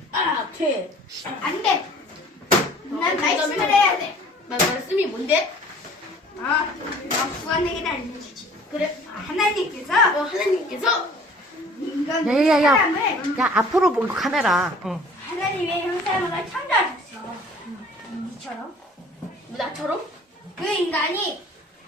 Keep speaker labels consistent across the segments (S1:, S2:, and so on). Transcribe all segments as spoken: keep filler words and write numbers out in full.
S1: 아, 돼.
S2: 안 돼. 난 말씀을 해야 돼.
S1: 말 말씀이 뭔데?
S2: 아, 나 구하내기를 알려주지.
S1: 그래.
S2: 하나님께서
S1: 어, 하나님께서
S2: 인간
S3: 야, 야, 야.
S2: 사람을
S3: 야, 앞으로 보고 카메라. 응.
S2: 하나님의 형상으로 창조하셨어. 이처럼.
S1: 뭐 나처럼?
S2: 그 인간이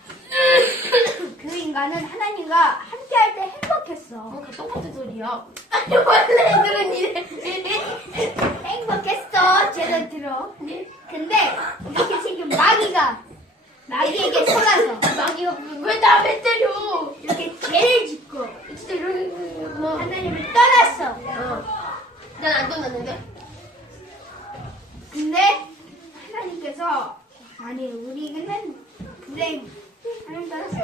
S2: 그 인간은 하나님과 함께할 때 행복했어.
S1: 뭔가 똑같은 소리야. 아니 원래 애들은 이래.
S2: 행복했어. 제대로 들어.
S1: 네.
S2: 근데 이렇게 생긴 마귀가 마귀에게 속아서
S1: 마귀가 왜 남을 때려?
S2: 이렇게 죄를 짓고
S1: 진짜 이런 뭐.
S2: 하나님을 떠났어.
S1: 어. 난안 떠났는데.
S2: 근데 하나님께서 아니 우리는 불행 하나님 떠났어.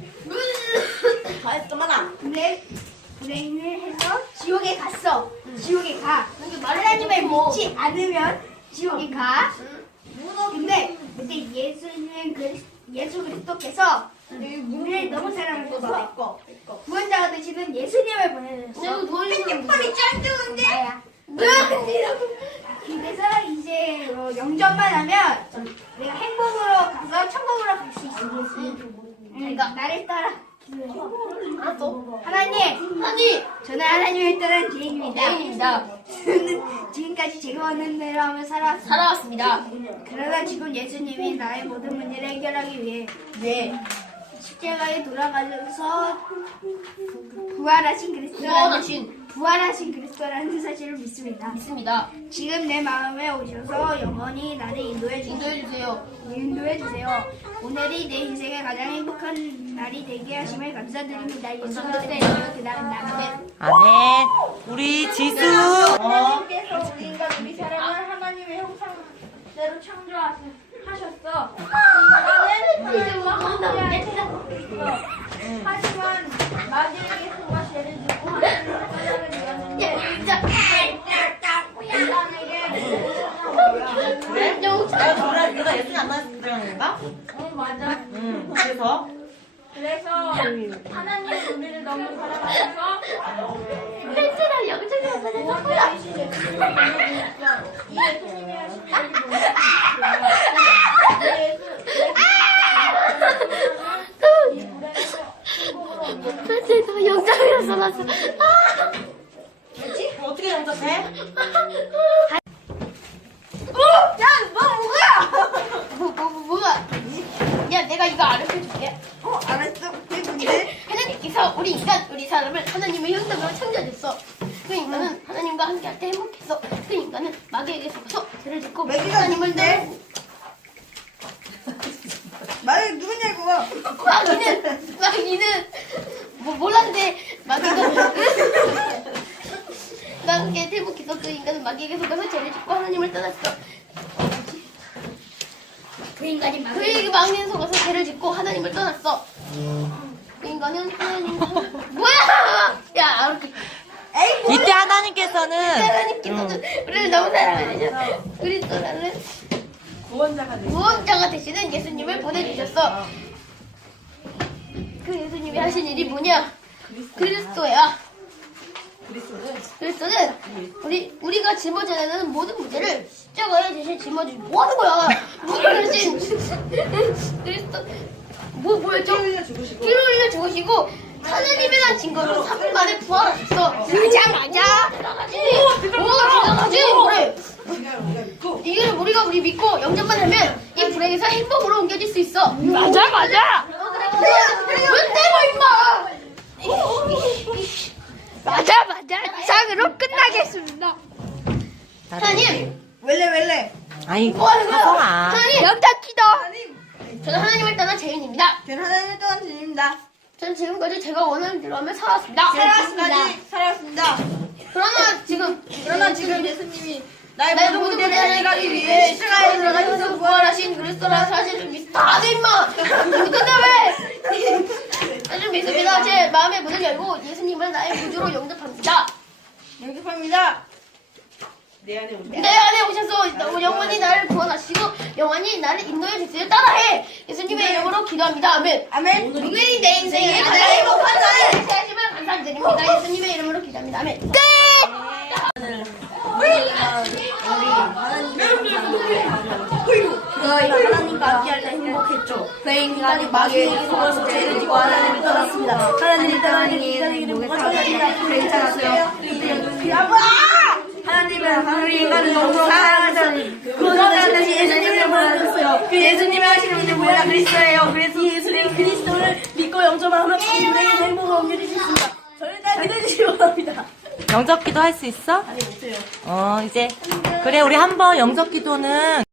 S1: 다 했어 많아.
S2: 근데 불행을 해서 지옥에 갔어. 지옥에 가.
S1: 근데 말을
S2: 하나님을
S1: 해도
S2: 믿지 않으면 지옥에 가.
S1: 응.
S2: 근데 그때 예수님 그 예수 그리스도께서 우리를 너무 사랑하셔서 구원자가 되시는 예수님을 보내셨어.
S1: 내가 도와주는
S2: 짱 좋은데? 나야.
S1: 너한테라고.
S2: 그래서 이제 어, 영접만 하면 내가 행복으로 가서 천국으로 갈 수 있어. 응, 나를 따라 기도해.
S1: 알았어.
S2: 하나님,
S1: 아니.
S2: 저는 하나님을 따른 죄인입니다.
S1: 죄인입니다.
S2: 저는 지금까지 제가 원하는 대로 하며 살았습니다.
S1: 살아왔습니다.
S2: 그러나 지금 예수님이 나의 모든 문제를 해결하기 위해
S1: 네.
S2: 십자가에 돌아가셔서 부- 부활하신 그리스도라는
S1: 구원하신
S2: 부활하신 그리스도라는 사실을 믿습니다.
S1: 믿습니다.
S2: 지금 내 마음에 오셔서 영원히 나를 인도해 주세요.
S1: 인도해 주세요.
S2: 인도해 주세요. 오늘이 내 인생의 가장 행복한 날이 되게 하심을 감사드립니다. 예수 그리스도의 이름으로 기도합니다.
S3: 아멘. 우리 지수. 어.
S2: 하나님께서 우리 인간 우리 사람을 하나님의 형상대로 창조하셨어.
S1: 이제 막 나오겠다.
S2: 하지만 마귀에게 속아 죄를 짓고 하나님을 사랑을 이었는데
S1: 야, 진짜.
S2: 인간에게
S3: 그래?
S1: 영차.
S3: 야, 너가, 너가 예수님 안 만나서 그러는 건가?
S2: 어 맞아.
S3: 응. 그래서?
S2: 그래서 하나님 우리를 너무 사랑하셔서
S1: 펜스랑 영차가 받아서
S2: 구원자 되신 예수님을 보내주셨어. 이 예수님이 하신 일이 뭔지
S1: 펜스에 다 영차가 써놨어.
S3: 그럼 어떻게 영접해?
S2: 야, 너 뭐야?
S1: 뭐, 뭐, 뭐, 뭐야? 야, 내가 이거 알려줄게.
S2: 어, 알았어. 그게 뭔데?
S1: 하나님께서 우리 인간, 우리 사람을 하나님의 형상으로 창조하셨어. 그 인간은 하나님과 함께할 때 행복했어. 그 인간은 마귀에게 속아서 죄를 짓고
S2: 마귀가
S1: 하나님을
S2: 누군데? 말이 누구냐고?
S1: 마귀는 마귀는 뭐 몰랐는데 마귀가 마귀에 행복했어. 그 인간은 마귀에게 속아서 죄를 짓고 하나님을 떠났어.
S2: 그 인간이
S1: 그 마귀에 속아서 죄를 짓고 하나님을 떠났어. 그 인간은 하나님과 뭐야? 야, 이렇게
S3: 이때 하나님께서는
S1: 하나님께서는 우리를 너무 사랑하셔. 그리스도라는
S3: 구원자가 되시
S1: 구원자가 되시는 예수님을 보내주셨어. 그 예수님이 하신 일이 뭐냐? 그리스도야. 그리스도는 우리 우리가 짊어져야 하는 모든 문제를 십자가에 대신 짊어지고 뭐 하는 거야? 무슨 대신 그리스도 뭐 뭐였죠? 피를 흘려 죽으시고 하나님이란 증거로 삼 일 만에 부활하셨어. 맞아 맞아. 대단하지. 오 대단하지. 그래. 이걸 우리가 우리 믿고 영접만 하면 이 불행에서 행복으로 옮겨질 수 있어. 맞아 맞아. 왜 때려 임마.
S2: 맞아, 맞아. 이상으로 끝나겠습니다.
S1: 하나님,
S2: 웰레, 웰레.
S3: 아이,
S1: 뭐 하는 거야?
S3: 하성아.
S1: 하나님,
S2: 영탁키도.
S1: 저는 하나님을 떠난 죄인입니다.
S2: 저는 하나님을 떠난 죄인입니다.
S1: 저는 지금까지 제가 원하는 대로 하며 살았습니다.
S2: 살았습니다. 살았습니다.
S1: 그러나 지금,
S2: 그러나 지금 예수님이 나의
S1: 나의
S2: 모든
S1: 모든
S2: 문제를
S1: 문제를
S2: 해결하기 위해 십자가에 들어가셔서
S1: 부활하신 그리스도라는 사실을 믿, 다 돼, 임마! 근데 왜? 사실 믿습니다. 제 마음의 문을 열고 예수님을 나의 구주로 영접합니다.
S2: 영접합니다.
S3: 내 안에 오세요.
S1: 내 안에 오셔서 영원히 나를 구원하시고 영원히 나를 인도해 주시길 따라해. 예수님의 이름으로 기도합니다. 아멘.
S2: 아멘.
S1: 오늘이 내 인생의 가장 행복한 날을 하시면 감사드립니다. 예수님의 이름으로 기도합니다. 아멘. 끝!
S2: 인간이 마귀에게 속아서 죄를 지고 하나님을 떠났습니다. 하나님을 떠나니 인간에게 뭐가 찾아지나 괜찮았어요. 하나님은 하나님 인간을 너무 사랑하셨니 그러나 다시 예수님을 보내줬어요. 그 예수님이 하시는 일이 뭐야 그리스도예요. 그래서 예수님 그리스도를 믿고 영접하면 우리에게 행복을 옮겨주실 수 있습니다. 저를 다 믿어주시기 바랍니다.
S3: 영접 기도 할 수 있어?
S2: 아니 못해요.
S3: 어, 이제. 그래, 우리 한번 영접 기도는